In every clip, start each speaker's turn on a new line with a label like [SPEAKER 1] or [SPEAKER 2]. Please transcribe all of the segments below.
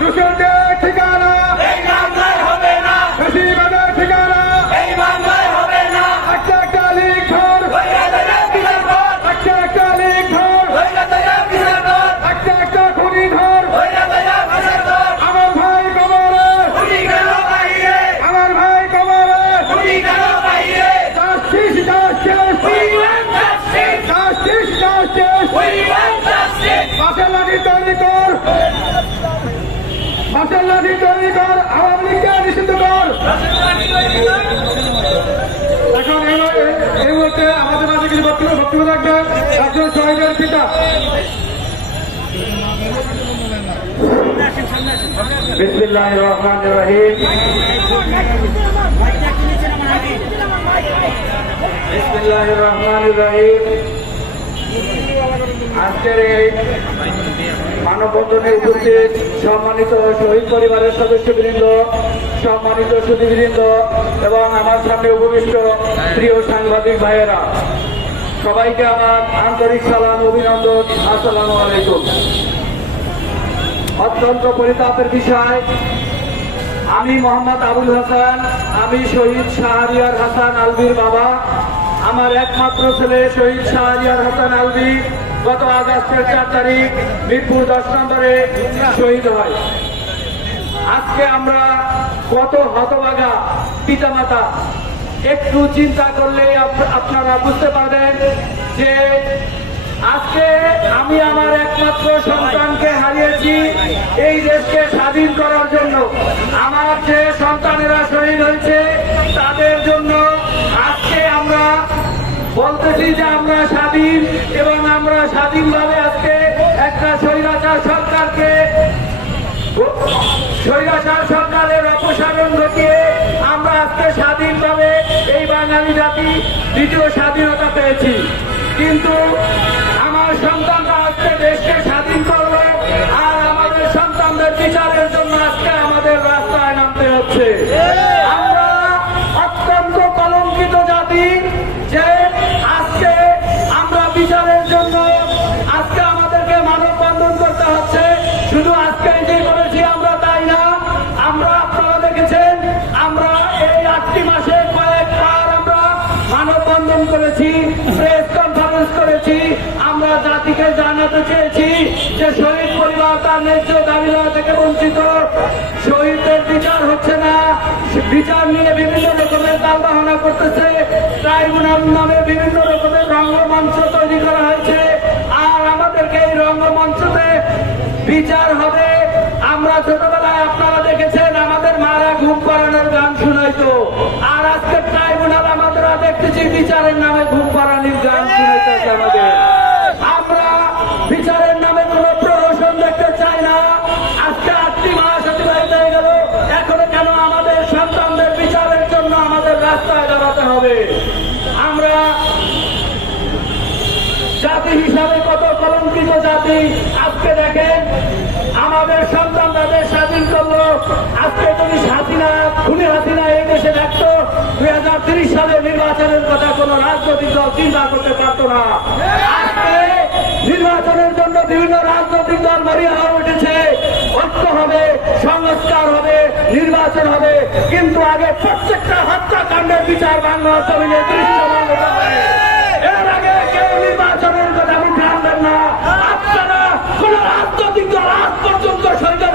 [SPEAKER 1] দূষণদের ঠিকানা।
[SPEAKER 2] এই বাংলায় হবে না।
[SPEAKER 1] বেশিরভাগের ঠিকানা।
[SPEAKER 2] এই বাংলায় হবে না।
[SPEAKER 1] একটা একটা লিগ ঘর একটা একটা লিগ ঘর একটা একটা খুনি ঘর আমার ভাই কবরে আমার ভাই কবরে justice justice.
[SPEAKER 2] We want justice!
[SPEAKER 1] Justice justice.
[SPEAKER 2] We want justice!
[SPEAKER 1] বাসের লাঠি তৈরি কর। বাসের লাঠি তৈরি কর আওয়ামী লীগকে নিষিদ্ধ কর এখন এই এই মুহূর্তে আমাদের মাঝে কিছু বক্তব্য বক্তব্য রাখবেন একজন শহীদের পিতা বিসমিল্লাহ রহমান রহিম বিসমিল্লাহ রহমান রহিম আজকের এই মানববন্ধনে উপস্থিত সম্মানিত শহীদ পরিবারের সদস্যবৃন্দ, সম্মানিত সুদীবৃন্দ এবং আমার সামনে উপবিষ্ট প্রিয় সাংবাদিক ভাইয়েরা। সবাইকে আমার আন্তরিক সালাম, অভিনন্দন, আসসালামু আলাইকুম। অত্যন্ত পরিতাপের বিষয়, আমি মোহাম্মদ আবুল হাসান, আমি শহীদ শাহরিয়ার হাসান আলবির বাবা। আমার একমাত্র ছেলে শহীদ শাহরিয়ার হাসান আলবি গত আগস্টের চার তারিখ মিরপুর দশ নম্বরে শহীদ হয়। আজকে আমরা কত হতভাগা পিতামাতা, একটু চিন্তা করলে আপ- আপনারা বুঝতে পারবেন যে আজকে আমি আমার একমাত্র সন্তানকে হারিয়েছি এই দেশকে স্বাধীন করার জন্য। আমার যে সন্তানেরা শহীদ হয়েছে, তাদের জন্য বলতেছি যে আমরা স্বাধীন, এবং আমরা স্বাধীনভাবে আজকে একটা স্বৈরাচার সরকারকে স্বৈরাচার সরকারের অপসারণ ঘটিয়ে আমরা আজকে স্বাধীনভাবে এই বাঙালি জাতি দ্বিতীয় স্বাধীনতা পেয়েছি। কিন্তু আমার সন্তানরা আজকে দেশকে কনফারেন্স করেছি। আমরা জাতিকে জানাতে চেয়েছি যে শহীদ তার ন্যায্য দাবি হচ্ছে না। বিচার নিয়ে বিভিন্ন রকমের তালবাহনা করতেছে। ট্রাইব্যুনাল নামে বিভিন্ন রকমের রঙ্গমঞ্চ তৈরি করা হয়েছে। আর আমাদেরকে এই রঙ্গমঞ্চতে বিচার হবে। আমরা ছোটবেলায় আপনারা দেখেছেন, আমাদের মারা ঘুম পাড়ানোর গান শুনাইতো। আর আজকে ট্রাইব্যুনাল আমাদের দেখতেছি, বিচারের নামে জাতি হিসাবে কত কলঙ্কিত জাতি? আজকে দেখেন, আমাদের সন্তান তাদের স্বাধীন করল। আজকে যদি হাসিনা, খুনি হাসিনা এই দেশে থাকতো, দুই হাজার তিরিশ সালে নির্বাচনের কথা কোন রাজনৈতিক দল চিন্তা করতে পারতো না। আজকে নির্বাচনের জন্য বিভিন্ন রাজনৈতিক দল মরিয়া হয়ে উঠেছে। ঐক্য হবে, সংস্কার হবে, নির্বাচন হবে। কিন্তু আগে প্রত্যেকটা হত্যাকাণ্ডের বিচার বাংলা জমিনে দৃশ্যমান হতে হবে এর আগে কেউ নির্বাচনের কথা মুখে আনবেন না আপনারা কোন রাজনৈতিক দল আজ পর্যন্ত শহীদের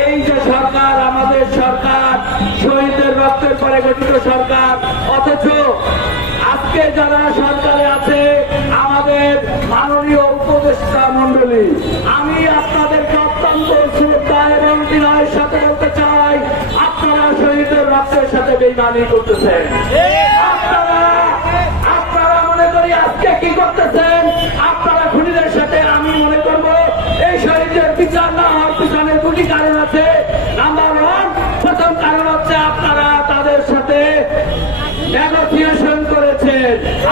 [SPEAKER 1] এই যে সরকার, আমাদের সরকার শহীদের রক্তের পরে গঠিত সরকার, অথচ আজকে যারা সরকারে আছে, আমাদের মাননীয় উপদেষ্টা মন্ডলী আমি আপনাদেরকে অত্যন্ত শ্রদ্ধা এবং বিনয়ের সাথে বলতে চাই, আপনারা শহীদের রক্তের সাথে বেইমানি করতেছেন। আপনারা আপনারা মনে করি আজকে কি করতেছেন? আপনারা খুনিদের সাথে আমি মনে করব, এই শহীদদের বিচার না হওয়ার পিছনে দুটি কারণ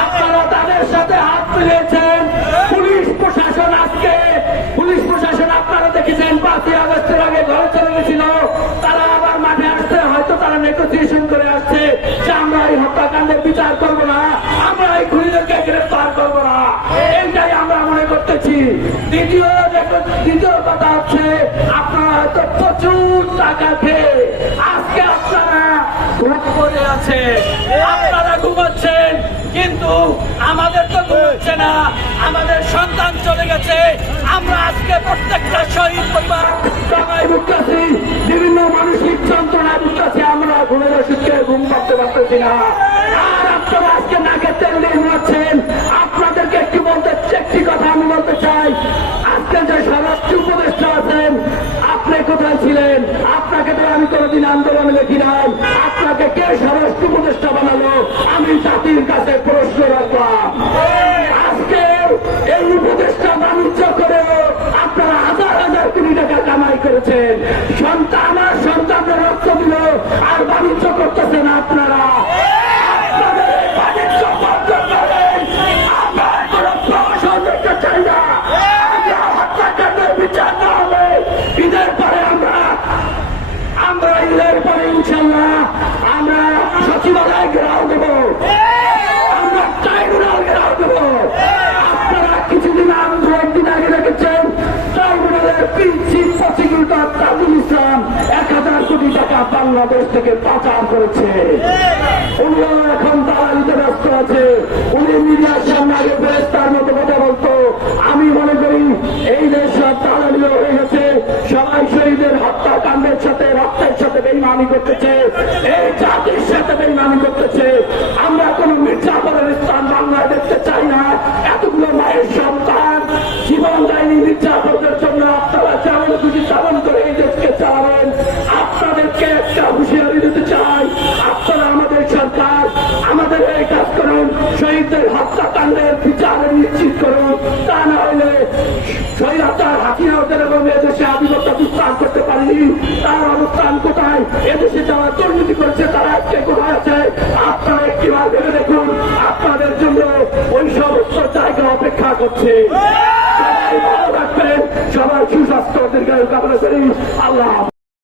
[SPEAKER 1] আপনারা তাদের সাথে হাত মিলিয়েছেন পুলিশ প্রশাসন আজকে, পুলিশ প্রশাসন আপনারা দেখেছেন, পাঁচই আগস্টের আগে ঘরে চলে গেছিল। তারা আবার মাঠে আসছে, হয়তো তারা নেগোসিয়েশন করে আসছে। যে আমরা এই হত্যাকাণ্ডে বিচার করব না, আমরা এই খুনিদেরকে গ্রেফতার করব না। এইটাই আমরা মনে করতেছি। দ্বিতীয় দ্বিতীয় কথা হচ্ছে, আপনারা হয়তো প্রচুর টাকা খেয়ে আজকে আপনারা ঘুম করে আছে আমাদের সন্তান চলে গেছে। আমরা আজকে প্রত্যেকটা শহীদ পরিবার ভুগতেছি। বিভিন্ন মানসিক যন্ত্রণায় ভুগতেছি। আমরা ঘুমের ওষুধকে ঘুম করতে পারতেছি না। আর আপনারা আপনাদেরকে বলতে কথা আমি বলতে চাই। আজকে যে উপদেষ্টা আপনি কোথায় ছিলেন? আপনাকে তো আমি নাই। আপনাকে কে স্বরাষ্ট্র উপদেষ্টা বানালো? আমি জাতির কাছে প্রশ্ন করেছেন। সন্তান আমার সন্তানদের রক্ত দিল। আর বাণিজ্য করতেছেন আপনারা। আমরা কোনো প্রহসন বাংলাদেশ থেকে পাচার করেছে। উনিও এখন নিতে ব্যস্ত আছে। উনি মিডিয়ার সামনে আগে ফেরেস্তার মতো কথা বলতো। আমি মনে করি এই দেশ দালালিও হয়ে গেছে। সবাই শহীদের হত্যাকাণ্ডের সাথে, রক্তের সাথে বেইমানি করতেছে। হুঁশিয়ারি দিতে চাই। আপনারা আমাদের সরকার, আমাদের এই কাজ করুন, শহীদদের হত্যাকাণ্ডের বিচার নিশ্চিত করুন। তা না হলে তার আজকে আছে? আপনারা একটি ভেবে দেখুন, আপনাদের জন্য ওই সমস্ত জায়গা অপেক্ষা করছে। সবাই সুস্বাস্থ্য, দীর্ঘায়ু কামনা করি। আল্লাহ।